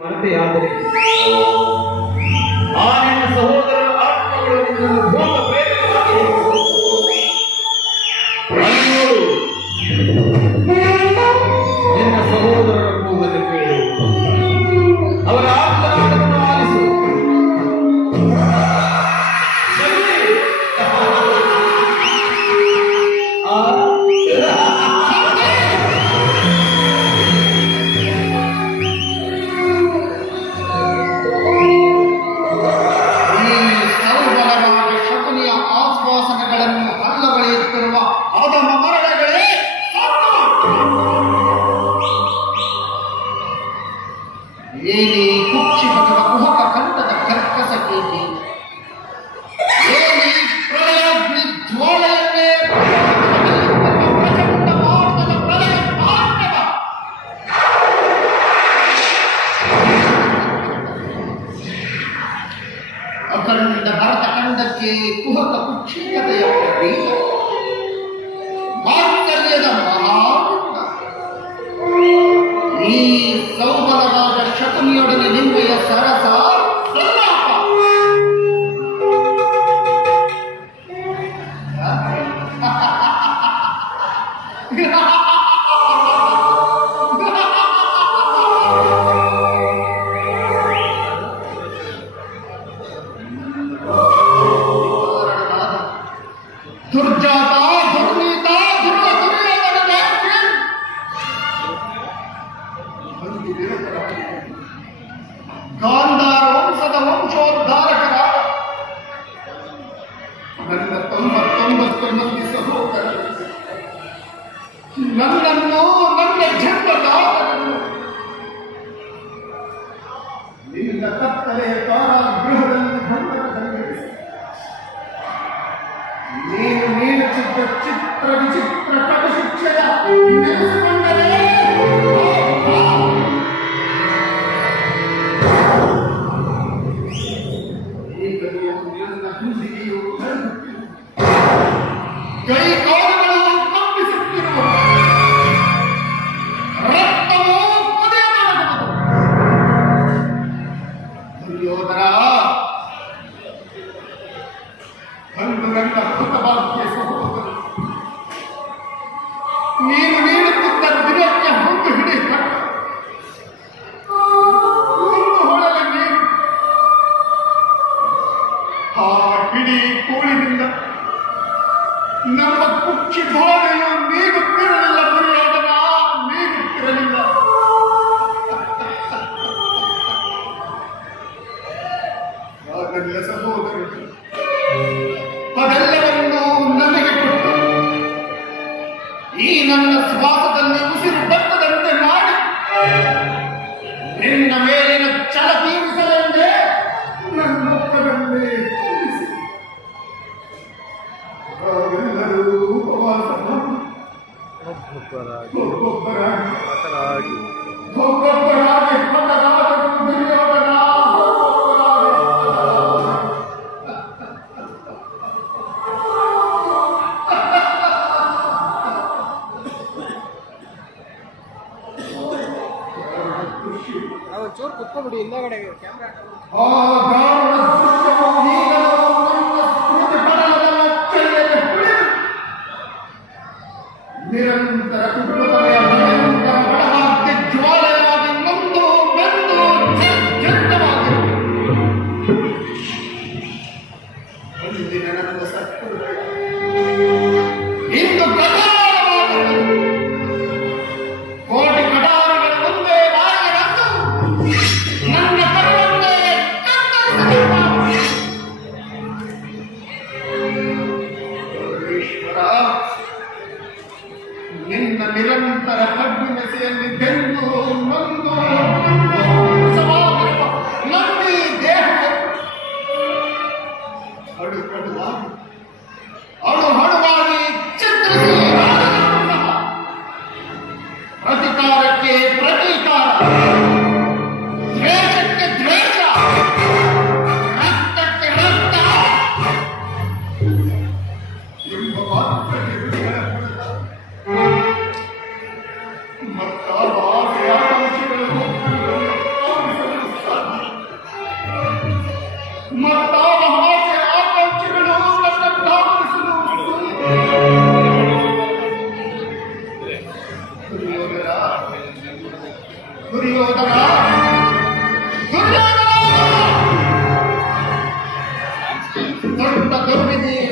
மனத்தை யாத்திரை ஆனின் சகோதரர் ஆத்மாவில் ಕುಕ್ಷಿಪಥದ ಕುಹಕ ಕಂಠದ ಕರ್ಕಸ ಕೇಳಿ a presença. Olha o pé do lado. Dört dakika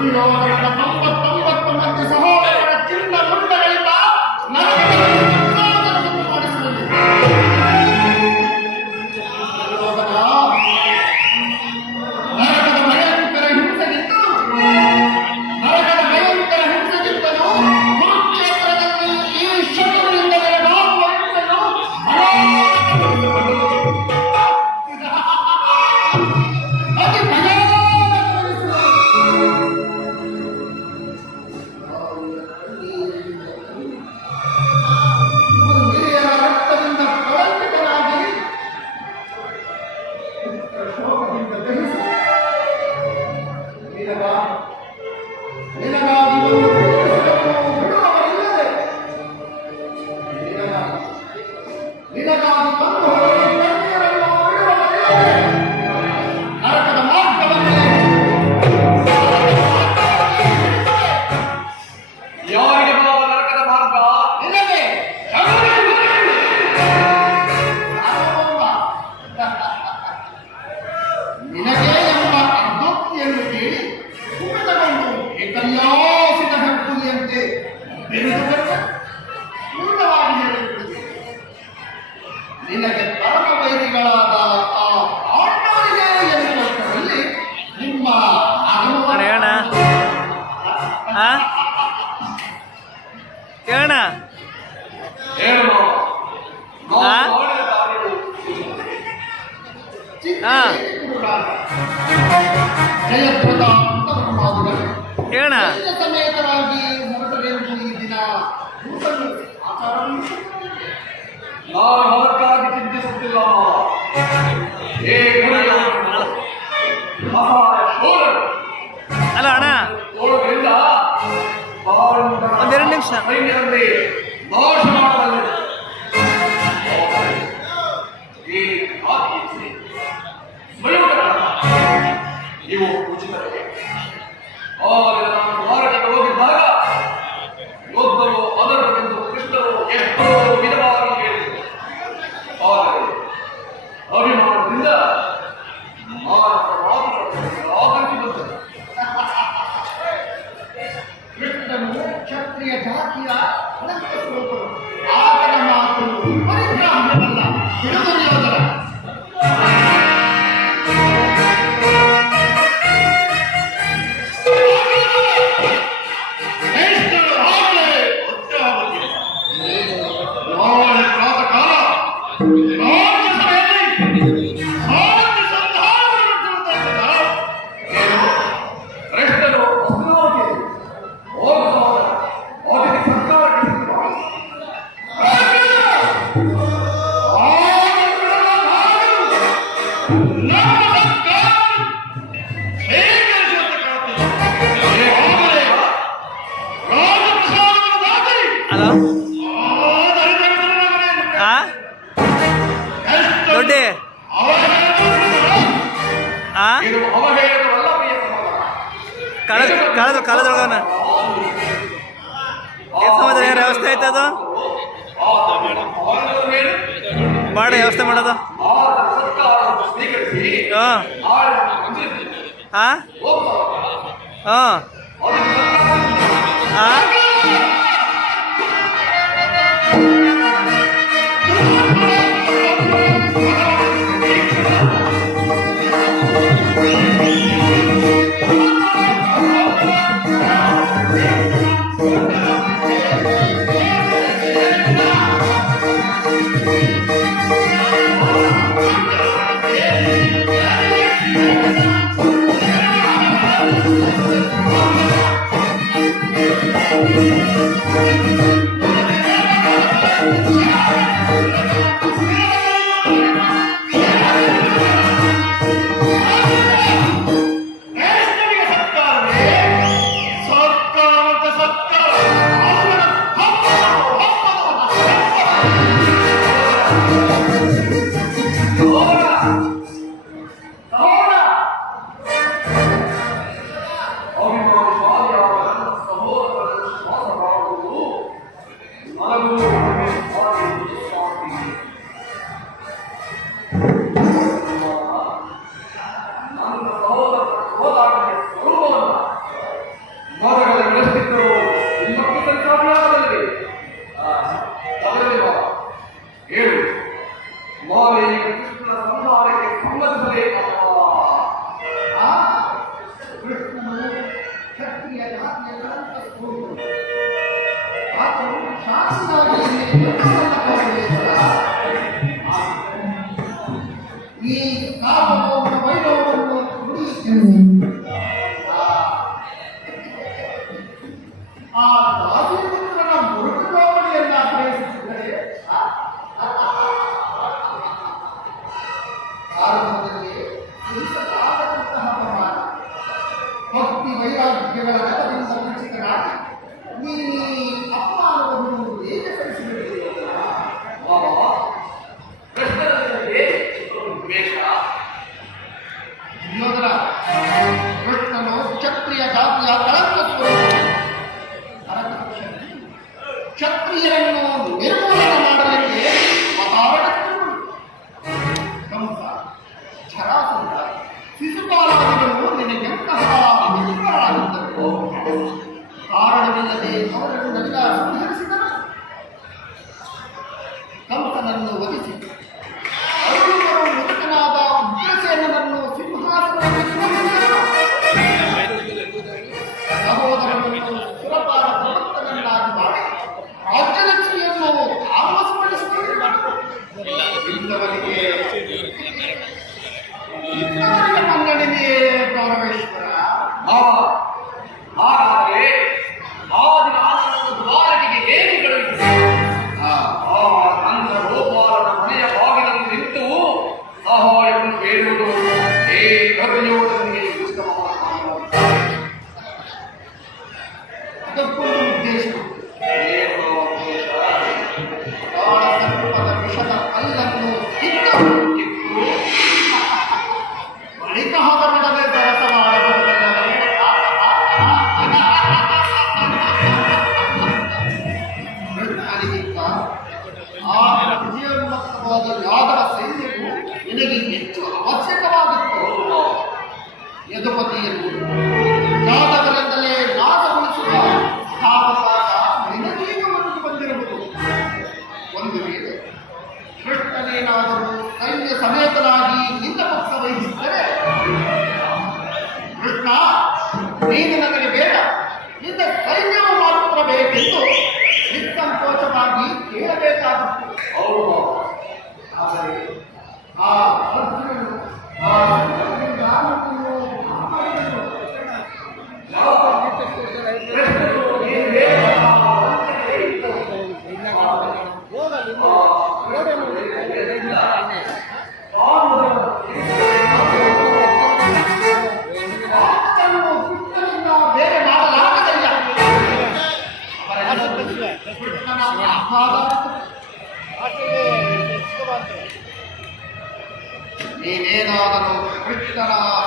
Allah Ele é Ah. Yeah. Thank you. பற்றி இறங்கணும் நிர்மூலனம் ಇದಕ್ಕೆ ಸಮೇತನಾಗಿ ನಿನ್ನ ಪಕ್ಷ ವಹಿಸಿದ್ದರೆ ಕೃಷ್ಣ ನೀನು ನನಗೆ ಬೇಡ. ನಿನ್ನ ಸೈನ್ಯವು ಮಾತ್ರ ಬೇಕೆಂದು えなあなうこれだな。